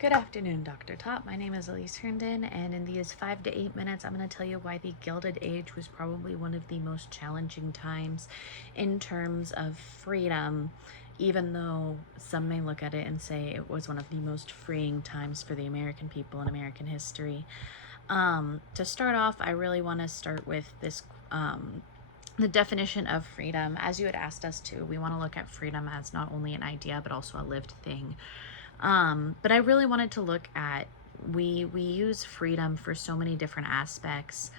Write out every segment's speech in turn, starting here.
Good afternoon, Dr. Top. My name is Elise Herndon, and in these 5 to 8 minutes, I'm going to tell you why the Gilded Age was probably one of the most challenging times in terms of freedom, even though some may look at it and say it was one of the most freeing times for the American people in American history. To start off, I really want to start with the definition of freedom. As you had asked us to, we want to look at freedom as not only an idea but also a lived thing. But I really wanted to look at we use freedom for so many different aspects,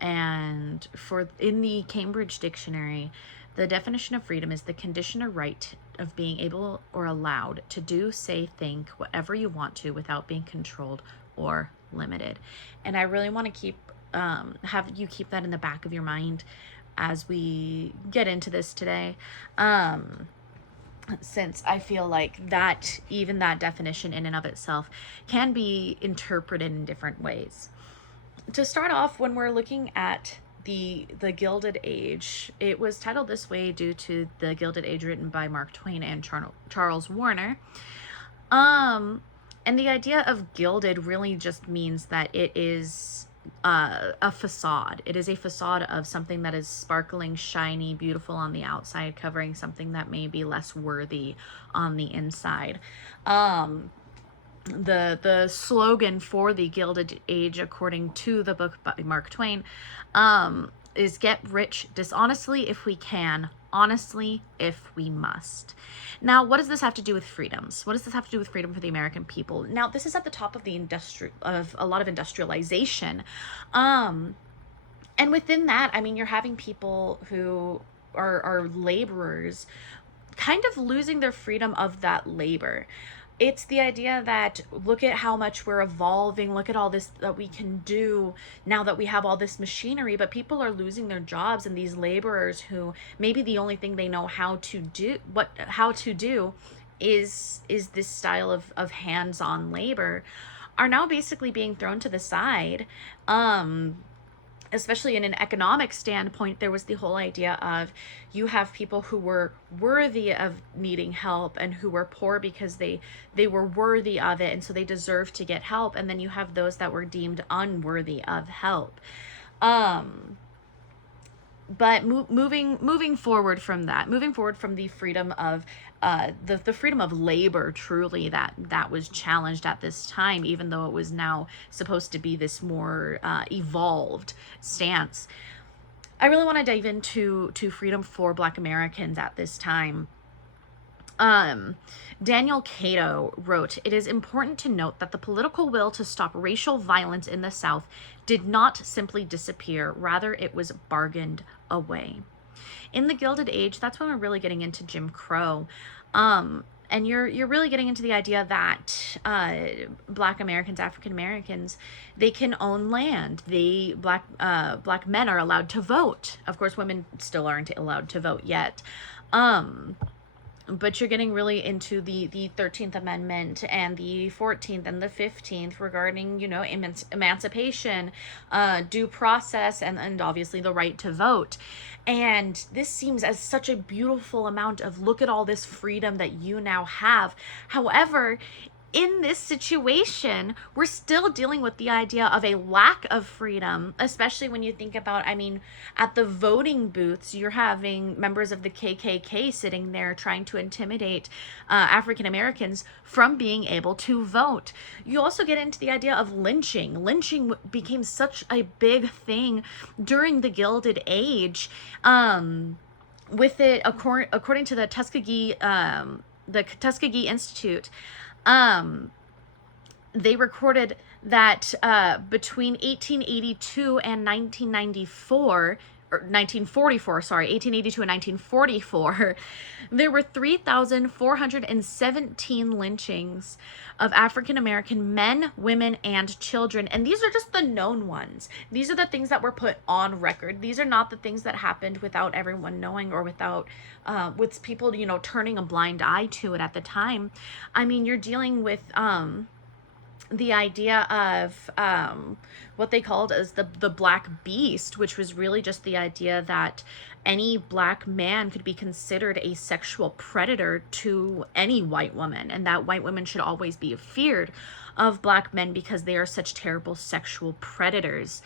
and for in the Cambridge Dictionary, the definition of freedom is the condition or right of being able or allowed to do, say, think whatever you want to without being controlled or limited. And I really want to have you keep that in the back of your mind as we get into this today. Since I feel like that, even that definition in and of itself, can be interpreted in different ways. To start off, when we're looking at the Gilded Age, it was titled this way due to the Gilded Age written by Mark Twain and Charles Warner. And the idea of gilded really just means that it is a facade. It is a facade of something that is sparkling, shiny, beautiful on the outside, covering something that may be less worthy on the inside. The slogan for the Gilded Age, according to the book by Mark Twain, is "Get rich dishonestly if we can, honestly if we must." Now, what does this have to do with freedoms? What does this have to do with freedom for the American people? Now, this is at the top of a lot of industrialization, and within that, I mean, you're having people who are laborers kind of losing their freedom of that labor. It's the idea that look at how much we're evolving, look at all this that we can do now that we have all this machinery, but people are losing their jobs, and these laborers who maybe the only thing they know how to do is this style of hands-on labor, are now basically being thrown to the side. Especially in an economic standpoint, there was the whole idea of you have people who were worthy of needing help and who were poor because they were worthy of it, and so they deserved to get help, and then you have those that were deemed unworthy of help. But moving forward from that, moving forward from the freedom of the freedom of labor, truly that was challenged at this time, even though it was now supposed to be this more evolved stance. I really want to dive into freedom for Black Americans at this time. Daniel Cato wrote, "It is important to note that the political will to stop racial violence in the South did not simply disappear, rather it was bargained away." In the Gilded Age, that's when we're really getting into Jim Crow. And you're really getting into the idea that Black Americans, African Americans, they can own land. Black men are allowed to vote. Of course, women still aren't allowed to vote yet. But you're getting really into the 13th Amendment and the 14th and the 15th regarding, emancipation, due process, and obviously the right to vote. And this seems as such a beautiful amount of look at all this freedom that you now have. However, in this situation, we're still dealing with the idea of a lack of freedom, especially when you think about, I mean, at the voting booths, you're having members of the KKK sitting there trying to intimidate African Americans from being able to vote. You also get into the idea of lynching. Lynching became such a big thing during the Gilded Age. With it, according to the Tuskegee Institute, they recorded that between 1882 and 1994, or 1944, sorry, 1882 and 1944, there were 3,417 lynchings of African American men, women, and children. And these are just the known ones. These are the things that were put on record. These are not the things that happened without everyone knowing, or with people, turning a blind eye to it at the time. I mean, you're dealing with the idea of what they called as the black beast, which was really just the idea that any black man could be considered a sexual predator to any white woman, and that white women should always be feared of black men because they are such terrible sexual predators.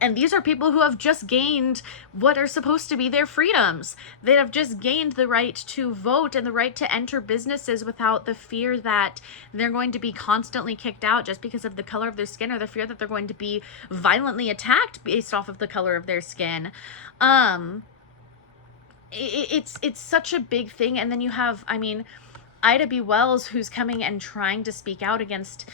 And these are people who have just gained what are supposed to be their freedoms. They have just gained the right to vote and the right to enter businesses without the fear that they're going to be constantly kicked out just because of the color of their skin, or the fear that they're going to be violently attacked based off of the color of their skin. It's such a big thing. And then you have, I mean, Ida B. Wells, who's coming and trying to speak out against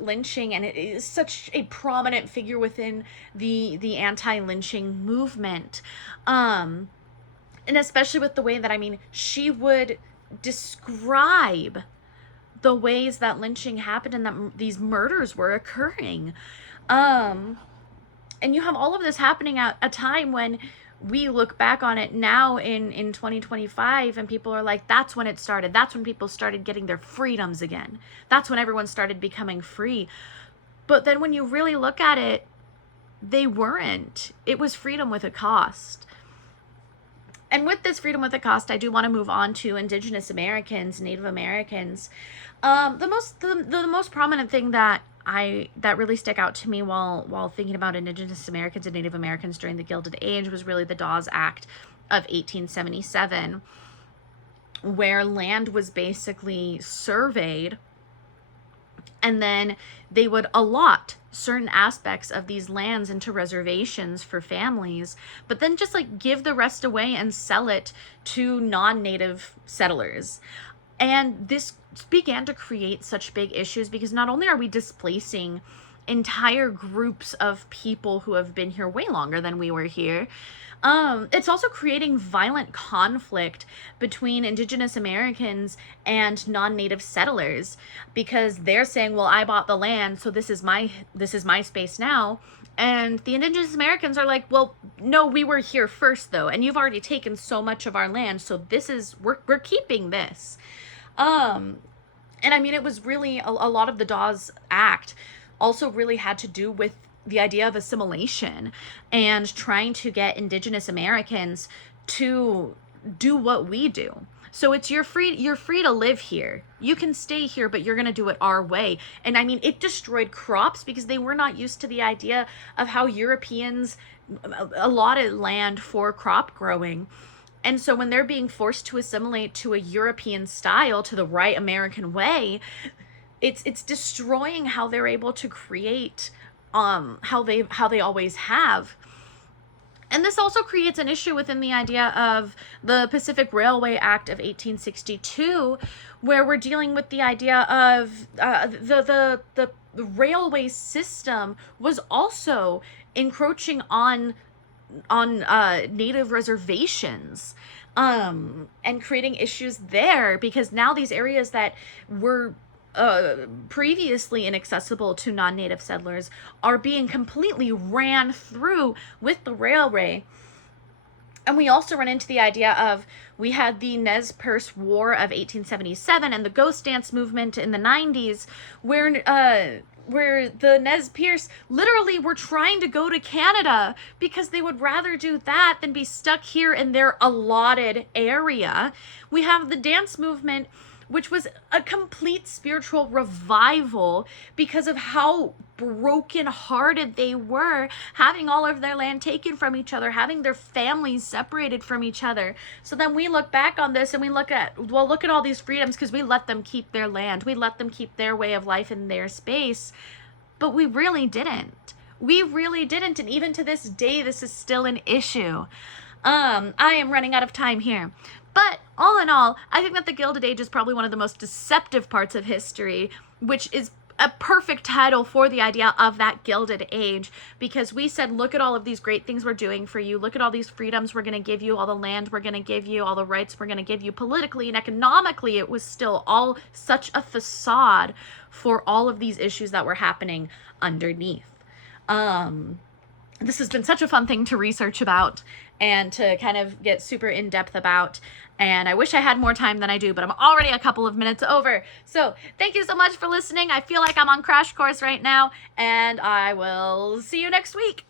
lynching, and it is such a prominent figure within the anti-lynching movement, and especially with the way that, I mean, she would describe the ways that lynching happened and that these murders were occurring, and you have all of this happening at a time when we look back on it now in 2025 and people are like, that's when it started. That's when people started getting their freedoms again. That's when everyone started becoming free. But then when you really look at it, they weren't. It was freedom with a cost. And with this freedom with a cost, I do want to move on to Indigenous Americans, Native Americans. The most prominent thing that really stuck out to me while thinking about Indigenous Americans and Native Americans during the Gilded Age was really the Dawes Act of 1877, where land was basically surveyed, and then they would allot certain aspects of these lands into reservations for families, but then just like give the rest away and sell it to non-native settlers. And this began to create such big issues because not only are we displacing entire groups of people who have been here way longer than we were here, it's also creating violent conflict between Indigenous Americans and non-native settlers, because they're saying, well, I bought the land, so this is my space now. And the Indigenous Americans are like, well, no, we were here first though, and you've already taken so much of our land, so we're keeping this. And I mean, it was really a lot of the Dawes Act also really had to do with the idea of assimilation and trying to get Indigenous Americans to do what we do. So it's you're free to live here. You can stay here, but you're going to do it our way. And I mean, it destroyed crops because they were not used to the idea of how Europeans allotted land for crop growing. And so when they're being forced to assimilate to a European style, to the right American way, it's destroying how they're able to create how they always have. And this also creates an issue within the idea of the Pacific Railway Act of 1862, where we're dealing with the idea of the railway system was also encroaching on native reservations, and creating issues there, because now these areas that were previously inaccessible to non-native settlers are being completely ran through with the railway. And we also run into the idea of, we had the Nez Perce War of 1877 and the Ghost Dance movement in the 90s, where the Nez Perce literally were trying to go to Canada because they would rather do that than be stuck here in their allotted area. We have the dance movement, which was a complete spiritual revival because of how broken-hearted they were, having all of their land taken from each other, having their families separated from each other. So then we look back on this and we look at all these freedoms because we let them keep their land. We let them keep their way of life in their space. But we really didn't. We really didn't. And even to this day, this is still an issue. I am running out of time here. But all in all, I think that the Gilded Age is probably one of the most deceptive parts of history, which is a perfect title for the idea of that Gilded Age, because we said, look at all of these great things we're doing for you. Look at all these freedoms we're going to give you, all the land we're going to give you, all the rights we're going to give you. Politically and economically, it was still all such a facade for all of these issues that were happening underneath. This has been such a fun thing to research about, and to kind of get super in depth about. And I wish I had more time than I do, but I'm already a couple of minutes over. So thank you so much for listening. I feel like I'm on crash course right now, and I will see you next week.